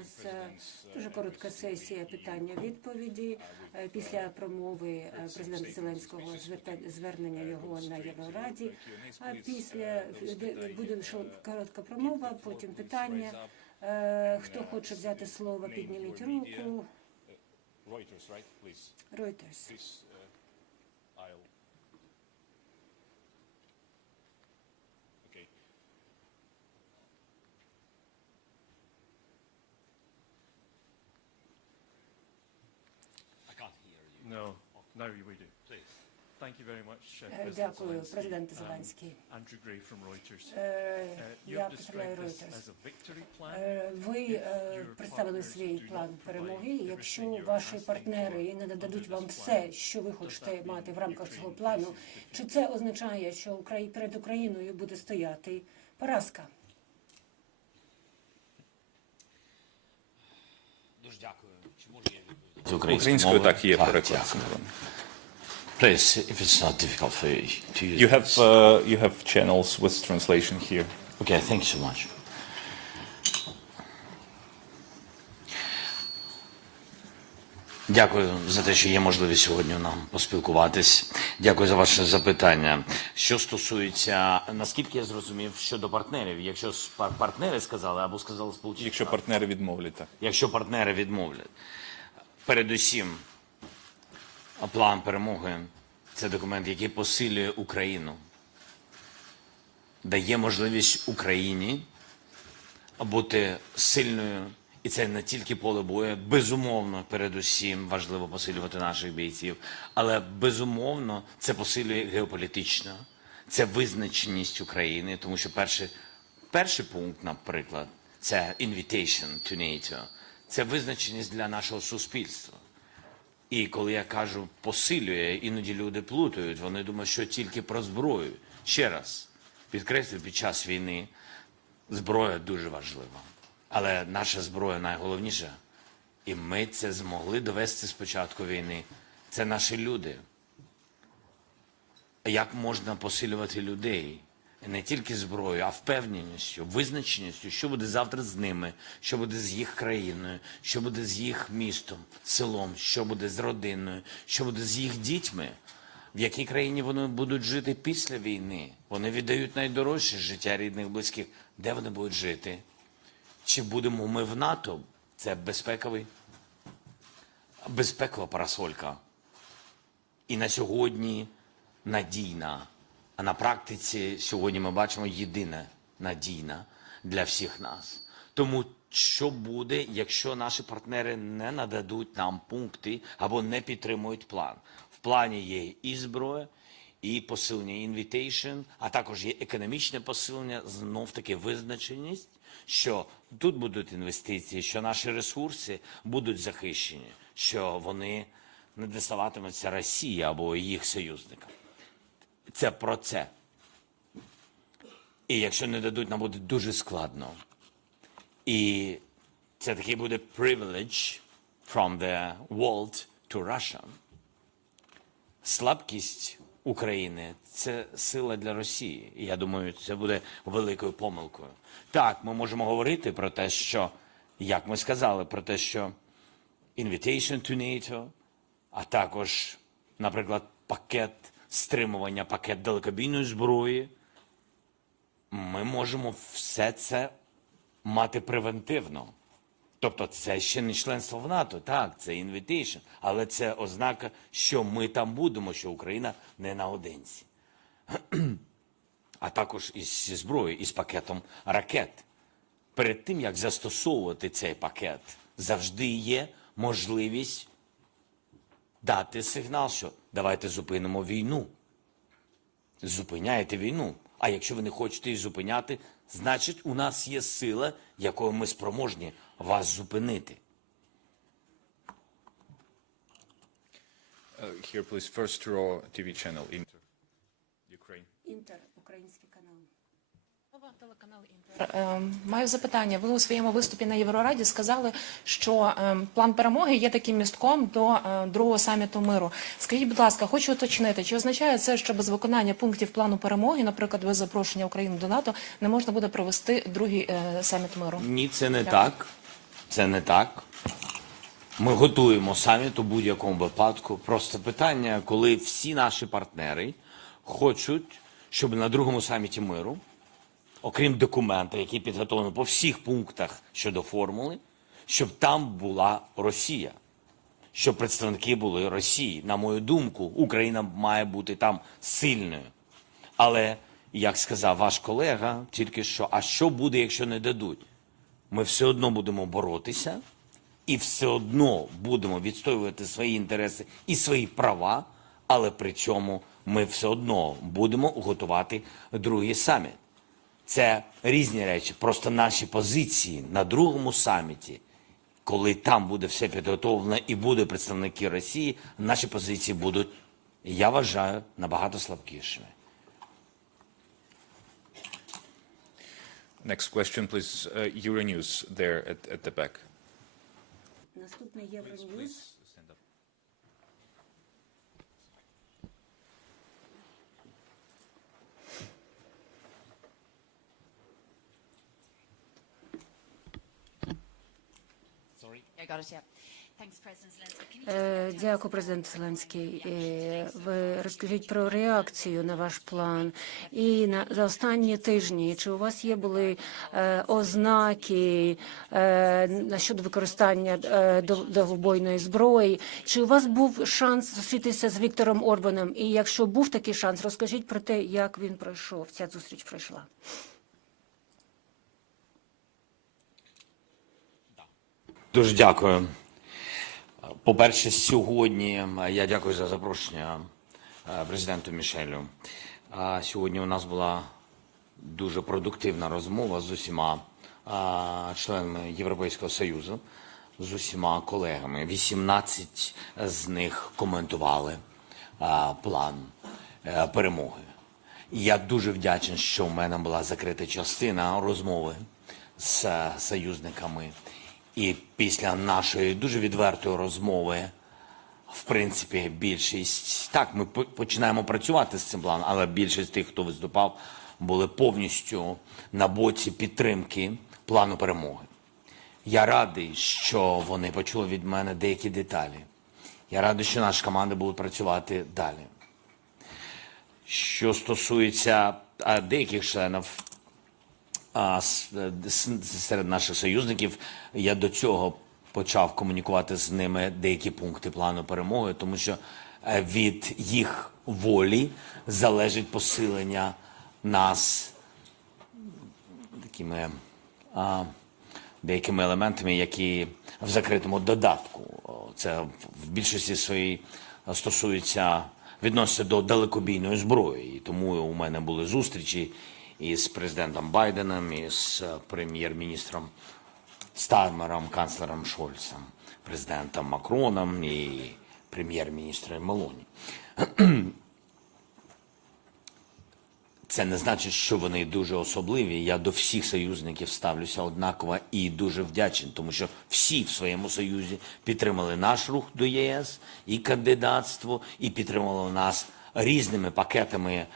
нас е, дуже коротка сесія питання-відповіді. Е, Після промови е, президента Зеленського звернення його на Єврораді. А після буде коротка промова, потім питання. Е, Хто хоче взяти слово, підніміть руку. Reuters, right? Please, Reuters. this uh, aisle. Okay. I can't hear you. No, now we do. Please. Thank you very much, uh, Е, President Дякую, президенте Um, Зеленський. Andrew Gray from Reuters. Е, Uh, you Я представляю Reuters. victory plan. Е, Ви е, представили свій план перемоги. Якщо ваші партнери не нададуть вам все, що ви хочете мати в рамках цього плану, чи це означає, що Украї- перед Україною буде стояти поразка? Українською так є переклад. дякую. Please, if it's not difficult for you to use. You have uh, you have channels with translation here. Okay, thank you so much. Дякую за те, що є можливість сьогодні нам поспілкуватись. Дякую за ваше запитання. Що стосується, наскільки я зрозумів, щодо партнерів, якщо партнери сказали або сказали Сполучені Якщо Штати, партнери відмовлять, так. якщо партнери відмовлять. Передусім, план перемоги це документ, який посилює Україну, дає можливість Україні бути сильною. І це не тільки поле бою. Безумовно, передусім важливо посилювати наших бійців, але безумовно це посилює геополітично, це визначеність України, тому що перший, перший пункт, наприклад, це invitation to NATO, це визначеність для нашого суспільства. І коли я кажу посилює, іноді люди плутають. Вони думають, що тільки про зброю. Ще раз підкреслюю, під час війни зброя дуже важлива. Але наша зброя найголовніша. І ми це змогли довести з початку війни. Це наші люди. Як можна посилювати людей? Не тільки зброєю, а впевненістю, визначеністю, що буде завтра з ними, що буде з їх країною, що буде з їх містом, селом, що буде з родиною, що буде з їх дітьми, в якій країні вони будуть жити після війни. Вони віддають найдорожче життя рідних, близьких. Де вони будуть жити? Чи будемо ми в НАТО? Це безпековий, безпекова парасолька. І на сьогодні надійна. А на практиці сьогодні ми бачимо єдина надійна для всіх нас. Тому що буде, якщо наші партнери не нададуть нам пункти або не підтримують план? В плані є і зброя, і посилення інвітейшн, а також є економічне посилення, знов таки визначеність, що тут будуть інвестиції, що наші ресурси будуть захищені, що вони не діставатимуться Росії або їх союзникам. Це про це. І якщо не дадуть, нам буде дуже складно. І це такий буде privilege from the world to Russia. Слабкість України це сила для Росії. І я думаю, це буде великою помилкою. Так, ми можемо говорити про те, що, як ми сказали, про те, що invitation to NATO, а також, наприклад, пакет стримування, пакет далекобійної зброї. Ми можемо все це мати превентивно. Тобто це ще не членство в НАТО, так, це інвітейшн, але це ознака, що ми там будемо, що Україна не наодинці. А також із зброєю, із пакетом ракет. Перед тим, як застосовувати цей пакет, завжди є можливість дати сигнал, що давайте зупинимо війну. Зупиняєте війну. А якщо ви не хочете її зупиняти, значить у нас є сила, якою ми спроможні вас зупинити. Uh, here, please, first row TV channel, Inter, Ukraine. Інтер, український канал. Е, Маю запитання. Ви у своєму виступі на Єврораді сказали, що е, план перемоги є таким містком до е, другого саміту миру. Скажіть, будь ласка, хочу уточнити, чи означає це, що без виконання пунктів плану перемоги, наприклад, без запрошення України до НАТО, не можна буде провести другий е, саміт миру? Ні, це не Дякую. так. Це не так. Ми готуємо саміт у будь-якому випадку. Просто питання, коли всі наші партнери хочуть, щоб на другому саміті миру, окрім документа, який підготовлений по всіх пунктах щодо формули, щоб там була Росія, щоб представники були Росії. На мою думку, Україна має бути там сильною. Але, як сказав ваш колега, тільки що, а що буде, якщо не дадуть? Ми все одно будемо боротися і все одно будемо відстоювати свої інтереси і свої права, але при цьому ми все одно будемо готувати другий саміт. Це різні речі. Просто наші позиції на другому саміті, коли там буде все підготовлено і будуть представники Росії, наші позиції будуть, я вважаю, набагато слабкішими. Next question, please. Uh, Euronews there at, at the back. Наступний Євроньюз. I got it, yeah. Е, Дякую, президент Зеленський. Е, Ви розкажіть про реакцію на ваш план і на за останні тижні. Чи у вас є були е, ознаки е, щодо використання е, дал- зброї? Чи у вас був шанс зустрітися з Віктором Орбаном? І якщо був такий шанс, розкажіть про те, як він пройшов. Ця зустріч пройшла. Дуже дякую. По-перше, сьогодні я дякую за запрошення е, президенту Мішелю. Сьогодні у нас була дуже продуктивна розмова з усіма членами Європейського Союзу, з усіма колегами. 18 з них коментували план е, перемоги. І я дуже вдячний, що в мене була закрита частина розмови з е, союзниками. І після нашої дуже відвертої розмови, в принципі, більшість так, ми починаємо працювати з цим планом, але більшість тих, хто виступав, були повністю на боці підтримки плану перемоги. Я радий, що вони почули від мене деякі деталі. Я радий, що наші команди будуть працювати далі. Що стосується деяких членів е, серед наших союзників, я до цього почав комунікувати з ними деякі пункти плану перемоги, тому що е, від їх волі залежить посилення нас такими а, деякими елементами, які в закритому додатку. Це в більшості своїй стосується відноситься до далекобійної зброї. І тому у мене були зустрічі із президентом Байденом, і з е, прем'єр-міністром Стармером, канцлером Шольцем, президентом Макроном і прем'єр-міністром Мелоні. Це не значить, що вони дуже особливі. Я до всіх союзників ставлюся однаково і дуже вдячний, тому що всі в своєму союзі підтримали наш рух до ЄС і кандидатство, і підтримали нас різними пакетами,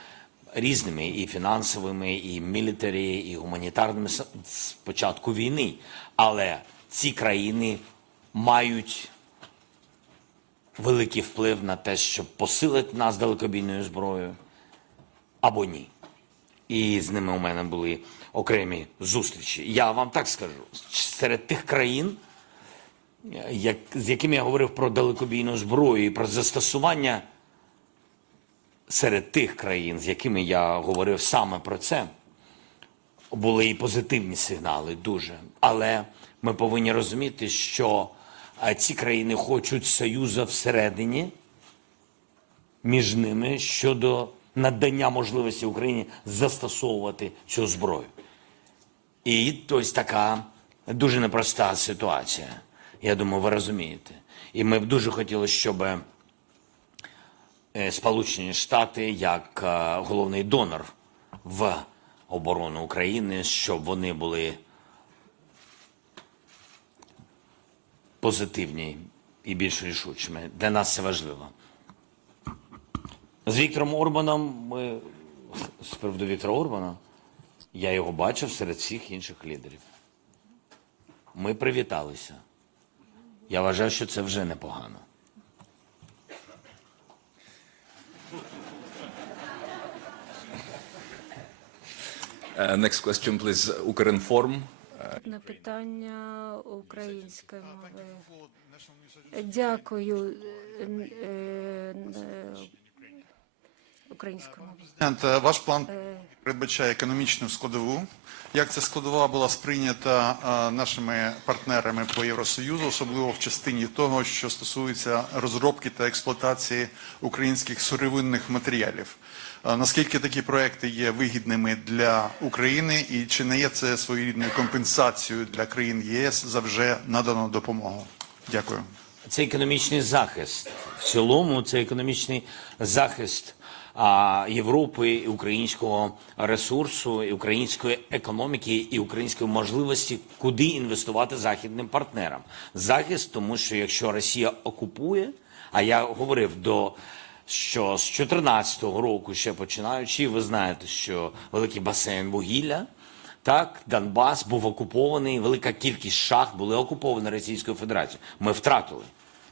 різними і фінансовими, і мілітарі, і гуманітарними з початку війни. Але ці країни мають великий вплив на те, щоб посилити нас далекобійною зброєю або ні. І з ними у мене були окремі зустрічі. Я вам так скажу: серед тих країн, як, з якими я говорив про далекобійну зброю і про застосування, серед тих країн, з якими я говорив саме про це, були і позитивні сигнали дуже. Але ми повинні розуміти, що е, ці країни хочуть союзу всередині між ними щодо надання можливості Україні застосовувати цю зброю. І ось така дуже непроста ситуація. Я думаю, ви розумієте. І ми б дуже хотіли, щоб Сполучені Штати, як е, головний донор в оборону України, щоб вони були позитивні і більш рішучими. Для нас це важливо. З Віктором Орбаном ми з приводу Віктора Орбана, я його бачив серед всіх інших лідерів. ми привіталися. Я вважаю, що це вже непогано. Uh, next question, please. Ukrinform. На питання української мови. Дякую. Е, е, е, Українською мовою. Президент, ваш план передбачає економічну складову. Як ця складова була сприйнята е, нашими партнерами по Євросоюзу, особливо в частині того, що стосується розробки та експлуатації українських сировинних матеріалів? Е, Наскільки такі проекти є вигідними для України, і чи не є це своєрідною компенсацією для країн ЄС за вже надану допомогу? Дякую. Це економічний захист. В цілому це економічний захист Європи, українського ресурсу, української економіки, і української можливості, куди інвестувати західним партнерам. Захист, тому що якщо Росія окупує, а я говорив до. Що з 2014 року ще починаючи, ви знаєте, що великий басейн вугілля так, Донбас був окупований, велика кількість шахт були окуповані Російською Федерацією. Ми втратили.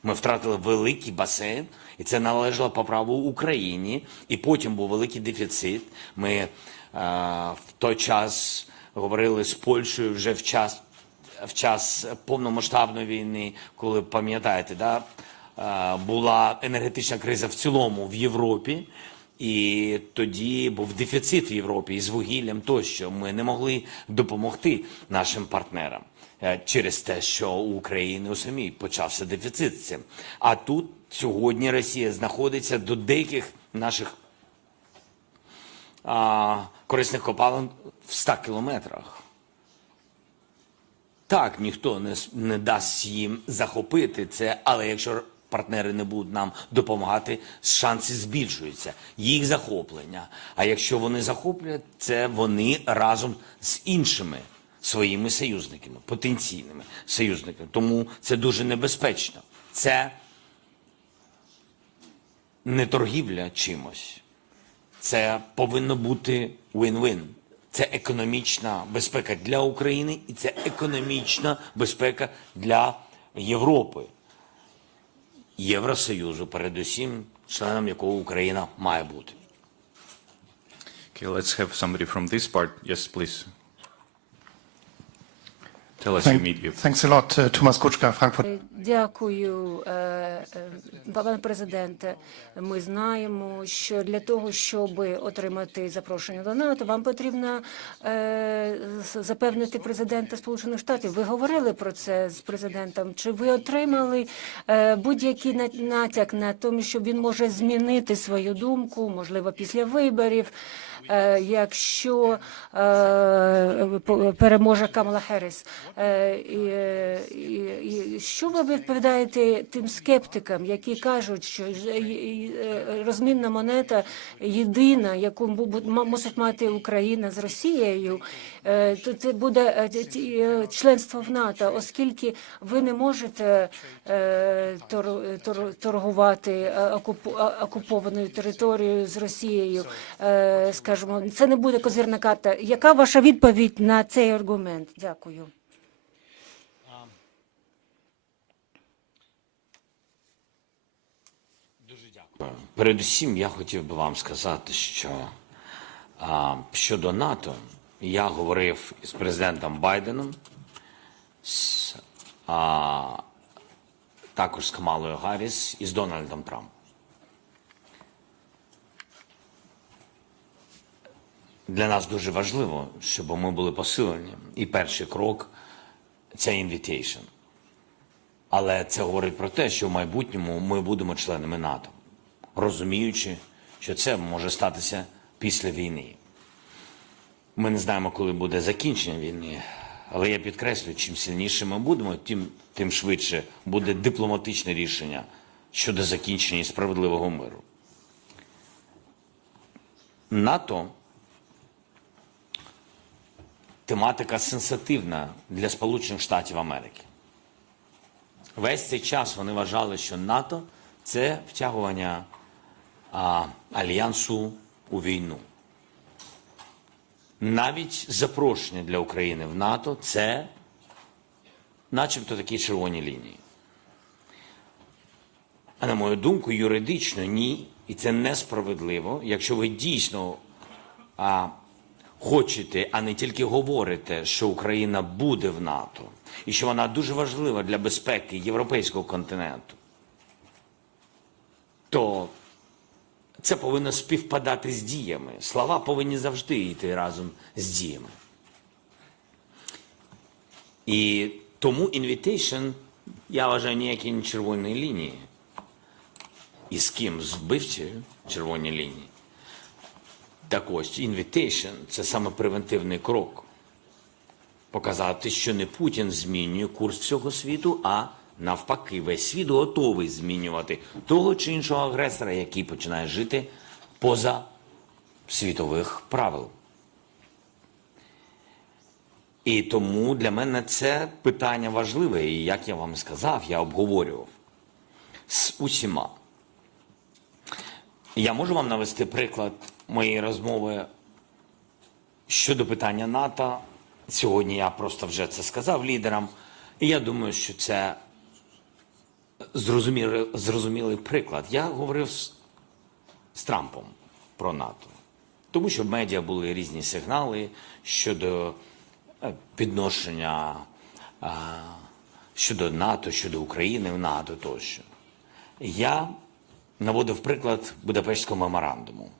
Ми втратили великий басейн, і це належало по праву Україні. І потім був великий дефіцит. Ми е, в той час говорили з Польщею вже в час, в час повномасштабної війни, коли пам'ятаєте, да, е, була енергетична криза в цілому в Європі. І тоді був дефіцит в Європі із вугіллям тощо. Ми не могли допомогти нашим партнерам через те, що у України у самій почався дефіцит цим. А тут сьогодні Росія знаходиться до деяких наших а, корисних копалин в 100 кілометрах. Так, ніхто не, не дасть їм захопити це, але якщо партнери не будуть нам допомагати, шанси збільшуються. Їх захоплення. А якщо вони захоплять, це вони разом з іншими своїми союзниками, потенційними союзниками. Тому це дуже небезпечно. Це не торгівля чимось. Це повинно бути win-win. Це економічна безпека для України і це економічна безпека для Європи, Євросоюзу, передусім, членом якого Україна має бути. Okay, let's have somebody from this part. Yes, please. Tell us Thank, media. thanks a lot, uh, Thomas Kutschka, Frankfurt. Е, Дякую, е, е, пане президенте. Ми знаємо, що для того, щоб отримати запрошення до НАТО, вам потрібно запевнити президента Сполучених Штатів. Ви говорили про це з президентом. Чи ви отримали будь-який натяк на тому, що він може змінити свою думку, можливо, після виборів, якщо е, переможе Камала Херріс? Е, е, що ви відповідаєте тим скептикам, які кажуть, що е, розмінна монета єдина, яку мусить мати Україна з Росією, е, то це буде е, е, членство в НАТО, оскільки ви не можете е, тор- тор- торгувати е, окупованою територією з Росією. Е, Скажімо, це не буде козирна карта. Яка ваша відповідь на цей аргумент? Дякую. Передусім, я хотів би вам сказати, що а, щодо НАТО, я говорив із президентом Байденом, з, а, також з Камалою Гарріс і з Дональдом Трампом. Для нас дуже важливо, щоб ми були посилені. І перший крок це invitation. Але це говорить про те, що в майбутньому ми будемо членами НАТО, розуміючи, що це може статися після війни. Ми не знаємо, коли буде закінчення війни, але я підкреслюю, чим сильніше ми будемо, тим, тим швидше буде дипломатичне рішення щодо закінчення справедливого миру. НАТО тематика сенситивна для Сполучених Штатів Америки. Весь цей час вони вважали, що НАТО це втягування а, альянсу у війну. Навіть запрошення для України в НАТО це начебто такі червоні лінії. А на мою думку, юридично ні. І це несправедливо, якщо ви дійсно а, хочете, а не тільки говорите, що Україна буде в НАТО, і що вона дуже важлива для безпеки європейського континенту, то це повинно співпадати з діями. Слова повинні завжди йти разом з діями. І тому invitation, я вважаю, ніякі не червоні лінії. І з ким? З вбивцею червоні лінії. Так ось, invitation – це саме превентивний крок. Показати, що не Путін змінює курс всього світу, а навпаки, весь світ готовий змінювати того чи іншого агресора, який починає жити поза світових правил. І тому для мене це питання важливе. І як я вам сказав, я обговорював з усіма. Я можу вам навести приклад моєї розмови щодо питання НАТО. Сьогодні я просто вже це сказав лідерам. І я думаю, що це зрозумілий, зрозумілий приклад. Я говорив з, з Трампом про НАТО, тому що в медіа були різні сигнали щодо е, підношення щодо НАТО, щодо України в НАТО тощо. Я наводив приклад Будапештського меморандуму.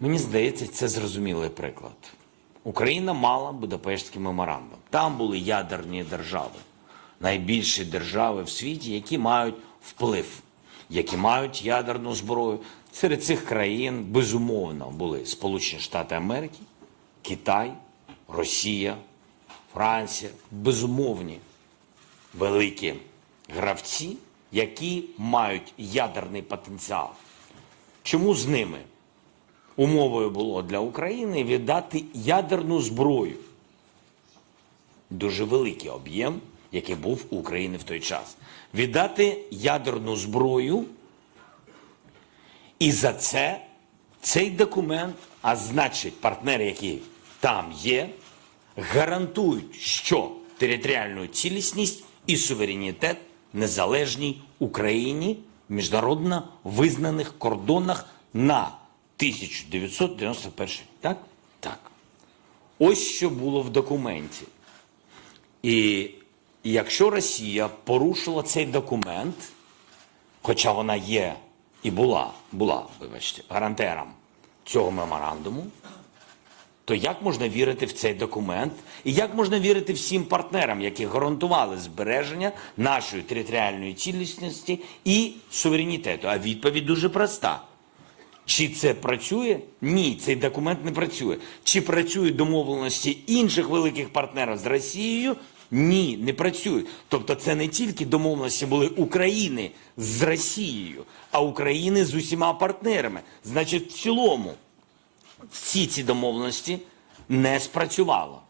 Мені здається, це зрозумілий приклад. Україна мала Будапештський меморандум. Там були ядерні держави, найбільші держави в світі, які мають вплив, які мають ядерну зброю. Серед цих країн безумовно були Сполучені Штати Америки, Китай, Росія, Франція, безумовні великі гравці, які мають ядерний потенціал. Чому з ними умовою було для України віддати ядерну зброю? Дуже великий об'єм, який був у України в той час. Віддати ядерну зброю, і за це цей документ, а значить партнери, які там є, гарантують, що територіальну цілісність і суверенітет незалежній Україні в міжнародно визнаних кордонах на 1991 рік. Так? Так. Ось що було в документі. І якщо Росія порушила цей документ, хоча вона є і була, була, вибачте, гарантером цього меморандуму, то як можна вірити в цей документ? І як можна вірити всім партнерам, які гарантували збереження нашої територіальної цілісності і суверенітету? А відповідь дуже проста. Чи це працює? Ні, цей документ не працює. Чи працюють домовленості інших великих партнерів з Росією? Ні, не працюють. Тобто це не тільки домовленості були України з Росією, а України з усіма партнерами. Значить, в цілому всі ці домовленості не спрацювало.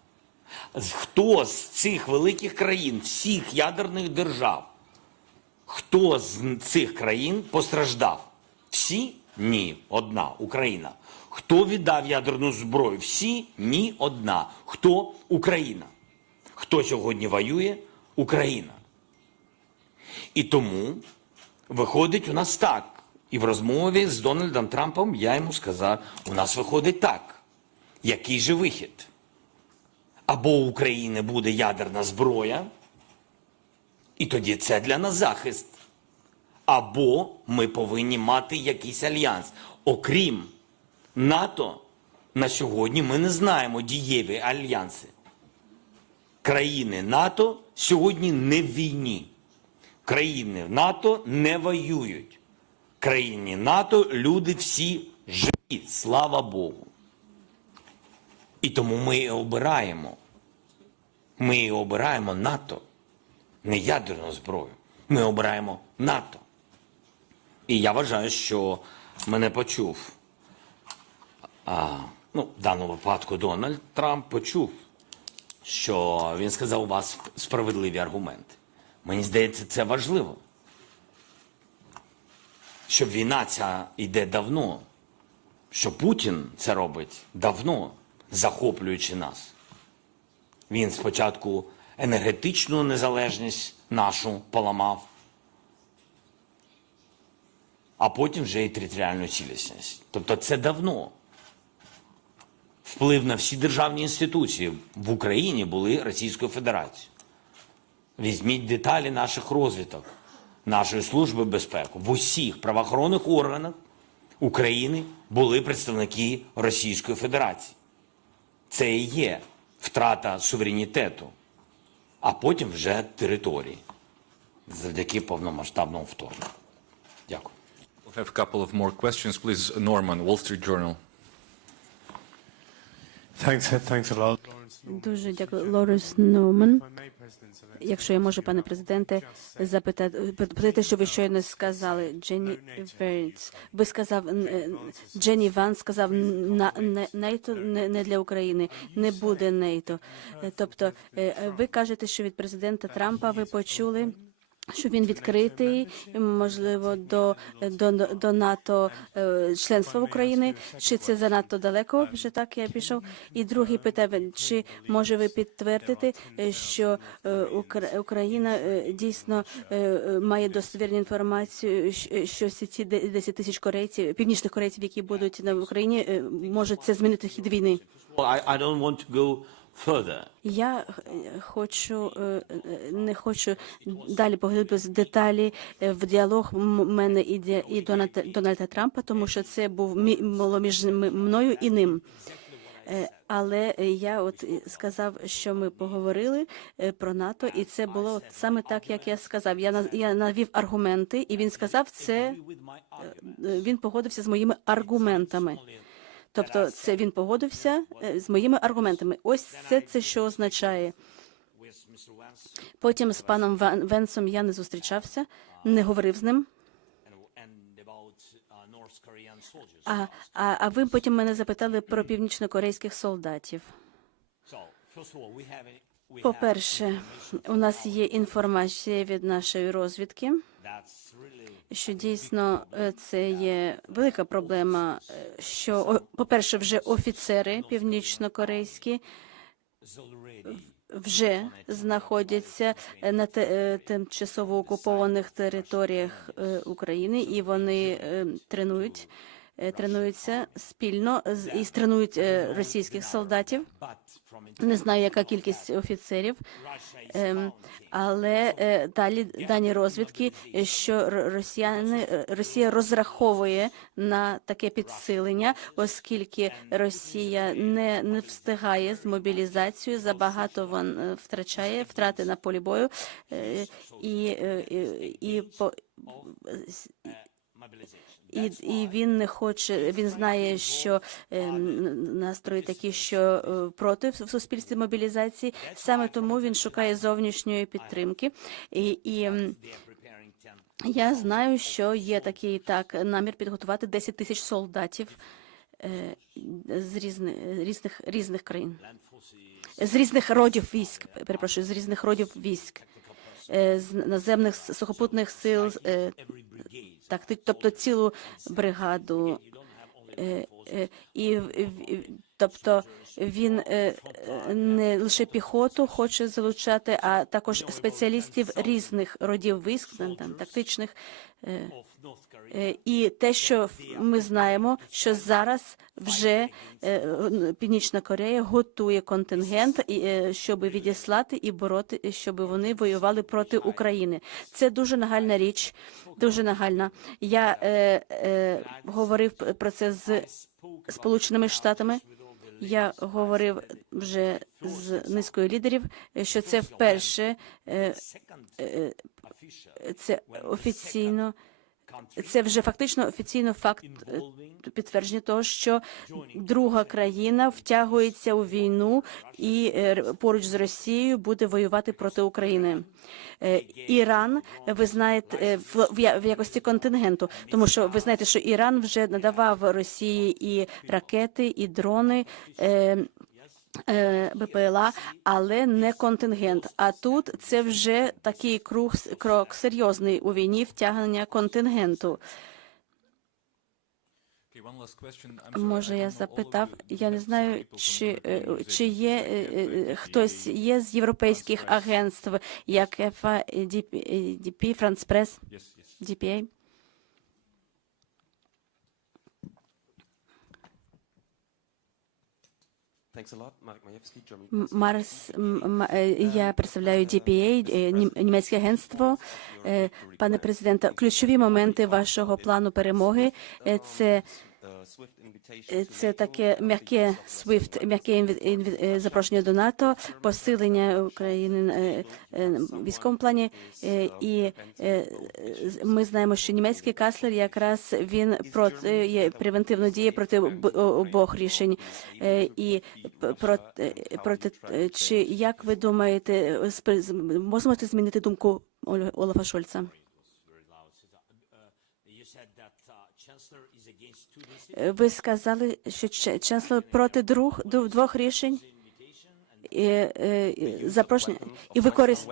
Хто з цих великих країн, всіх ядерних держав, хто з цих країн постраждав? Всі? Ні, одна Україна. Хто віддав ядерну зброю? Всі? Ні, одна. Хто? Україна. Хто сьогодні воює? Україна. І тому виходить у нас так. І в розмові з Дональдом Трампом я йому сказав: у нас виходить так. Який же вихід? Або у України буде ядерна зброя, і тоді це для нас захист. Або ми повинні мати якийсь альянс. Окрім НАТО, на сьогодні ми не знаємо дієві альянси. Країни НАТО сьогодні не в війні. Країни НАТО не воюють. Країні НАТО люди всі живі, слава Богу. І тому ми і обираємо. Ми і обираємо НАТО, не ядерну зброю. Ми обираємо НАТО. І я вважаю, що мене почув. А, ну, в даному випадку Дональд Трамп почув, що він сказав у вас справедливі аргументи. Мені здається, це важливо. Щоб війна ця йде давно, що Путін це робить давно, захоплюючи нас. Він спочатку енергетичну незалежність нашу поламав, а потім вже і територіальну цілісність. Тобто це давно. Вплив на всі державні інституції в Україні були Російською Федерацією. Візьміть деталі наших розвиток, нашої служби безпеки. В усіх правоохоронних органах України були представники Російської Федерації. Це і є втрата суверенітету, а потім вже території завдяки повномасштабному вторгненню. Дякую. We'll have a couple of more questions. Please, Norman, Wall Street Journal. Thanks, thanks a lot. Дуже дякую, Лорес Норман. Якщо я можу, пане президенте, запитати, запитати, що ви щойно сказали, Дженні Вернс. Ви сказав, е, Дженні Ван сказав, на не- НАТО не, для України, не буде. Е, Тобто, е, ви кажете, що від президента Трампа ви почули. Що він відкритий, можливо, до, до, до НАТО е, членства України, чи це занадто далеко вже так я пішов? І другий питання, чи може ви підтвердити, е, що е, Укра- Україна дійсно має достовірну інформацію, що всі ці де- 10 тисяч корейців, північних корейців, які будуть на Україні, може це змінити хід війни? Я е, хочу е, е, не хочу далі поглибитися деталі в діалог мене і і Дональда, Трампа, тому що це був було між мною і ним. Але я от сказав, що ми поговорили про НАТО, і це було саме так, як я сказав. Я я навів аргументи, і він сказав це. Він погодився з моїми аргументами. Тобто, це він погодився е, з моїми аргументами. Ось це це що означає. Потім з паном Ван- Венсом я не зустрічався, не говорив з ним. А, а, а ви потім мене запитали про північнокорейських солдатів. Have По-перше, у нас є інформація від нашої розвідки, що дійсно е, це є велика проблема. е, Що по-перше, вже офіцери північнокорейські вже знаходяться е, на тимчасово окупованих територіях України, і вони тренують. Е, Тренуються спільно і тренують е, російських солдатів. Не знаю, яка кількість офіцерів, ем, але е, далі дані розвідки, що росіяни Росія розраховує на таке підсилення, оскільки Росія не, не встигає з мобілізацією, забагато вон втрачає втрати на полі бою і, і, і по. І, і він не хоче. Він знає, що е, настрої такі, що е, проти в суспільстві мобілізації. Саме тому він шукає зовнішньої підтримки. І, і м, They're preparing 10 я знаю, що є такий так намір підготувати 10 тисяч солдатів е, з різних різних різних країн, з різних родів військ. Перепрошую, з різних родів військ, наземних сухопутних сил. е, так, тобто цілу бригаду. Е, е, І, тобто він е, е, не лише піхоту хоче залучати, а також спеціалістів різних родів військ, там, тактичних. Е, І те, що ми знаємо, що зараз вже е, Північна Корея готує контингент, е, щоб відіслати і бороти, щоб вони воювали проти України. Це дуже нагальна річ, дуже нагальна. Я е, е, говорив про це з Сполученими Штатами. Я говорив вже з низкою лідерів, що це вперше е, е, це офіційно. Це вже фактично офіційно факт е, підтвердження того, що друга країна втягується у війну і е, поруч з Росією буде воювати проти України. Е, Іран, ви знаєте, в якості контингенту, тому що ви знаєте, що Іран вже надавав Росії і ракети, і дрони. Е, БПЛА, але не контингент. А тут це вже такий круг крок серйозний у війні втягнення контингенту. Може, я запитав. Я не знаю, чи, е, чи є е, хтось є з європейських агентств, як ЕФА, ДП, Франц Прес, Yes, yes. DPA. Марс, я представляю DPA, нім- німецьке агентство. Пане президенте, ключові моменти вашого плану перемоги це Е, Це таке uh, м'яке SWIFT, м'яке е, запрошення до НАТО, посилення України е, е, в військовому плані. Е, І е, ми знаємо, що німецький канцлер якраз він проти є превентивно діє проти обох рішень. Е, І е, проти е, чи як ви думаєте, е, можете змінити думку Олафа Шольца? Ви сказали, що Ч- Чанслер проти друг, двох рішень і, е, і, запрошення і використ,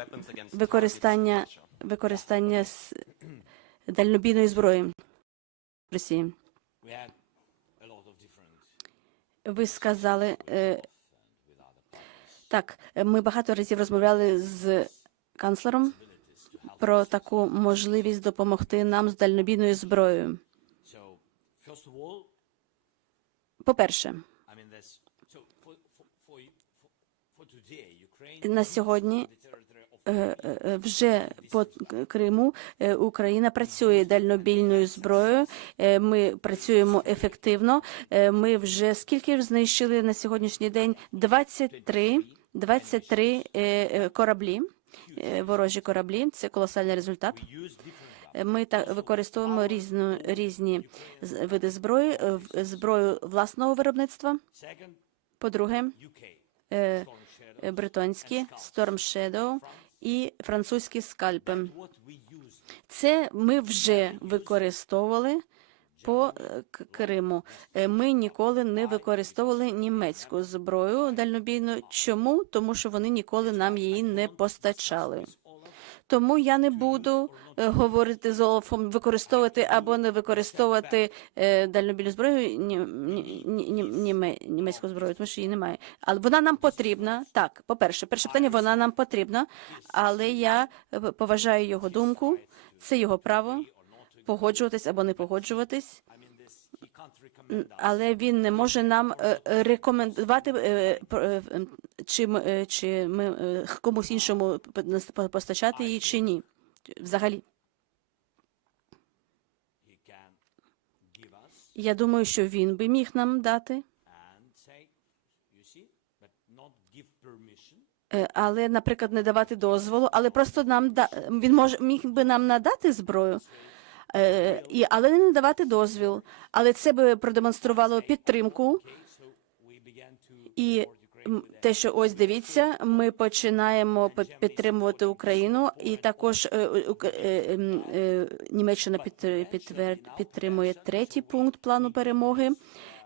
використання, використання с- дальнобійної зброї в Росії. Ви сказали, е, так, е, ми багато разів розмовляли з канцлером про таку можливість допомогти нам з дальнобійною зброєю. По-перше, на сьогодні е, е, вже по Криму е, Україна працює дальнобійною зброєю. Е, Ми працюємо ефективно. Е, Ми вже скільки знищили на сьогоднішній день 23, 23 е, е, кораблі. е, Ворожі кораблі це колосальний результат. Ми та використовуємо різну різні види зброї, е, зброю власного виробництва. По-друге, е, е, британські Storm Shadow і французькі скальпи. Це ми вже використовували по Криму. Ми ніколи не використовували німецьку зброю дальнобійну. Чому? Тому що вони ніколи нам її не постачали. Тому я не буду е, говорити з Олафом використовувати або не використовувати е, дальнобійну зброю ні, ні, ні, ні, німецьку зброю, тому що її немає. Але вона нам потрібна. Так, по-перше, перше питання, вона нам потрібна, але я е, поважаю його думку, це його право погоджуватись або не погоджуватись. Але він не може нам е, е, рекомендувати, е, чи ми, чи ми комусь іншому постачати її чи ні. Взагалі. Я думаю, що він би міг нам дати, але, наприклад, не давати дозволу, але просто нам да він може міг би нам надати зброю, але не надавати дозвіл. Але це би продемонструвало підтримку. І те, що ось дивіться, ми починаємо підтримувати Україну, і також е, е, е, Німеччина підтримує третій пункт плану перемоги.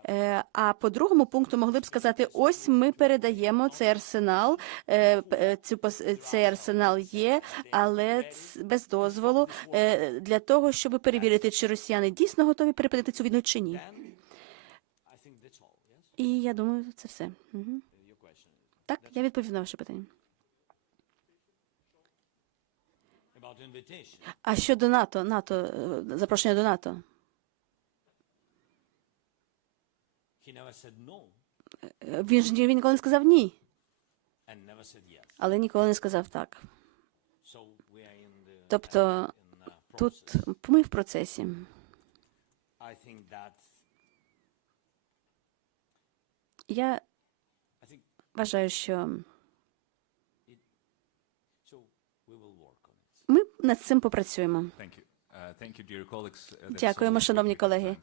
Е, А по другому пункту могли б сказати: ось ми передаємо цей арсенал. е, е, цей арсенал є, але без дозволу для того, щоб перевірити, чи росіяни дійсно готові припинити цю війну чи ні. І я думаю, це все. Угу. Так, я відповів на ваше питання. А щодо НАТО, НАТО, запрошення до НАТО. Е, Він ж він ніколи не сказав ні, але ніколи не сказав так. Тобто тут ми в процесі. Я вважаю, що ми над цим попрацюємо. Uh. Uh, Дякуємо, шановні колеги.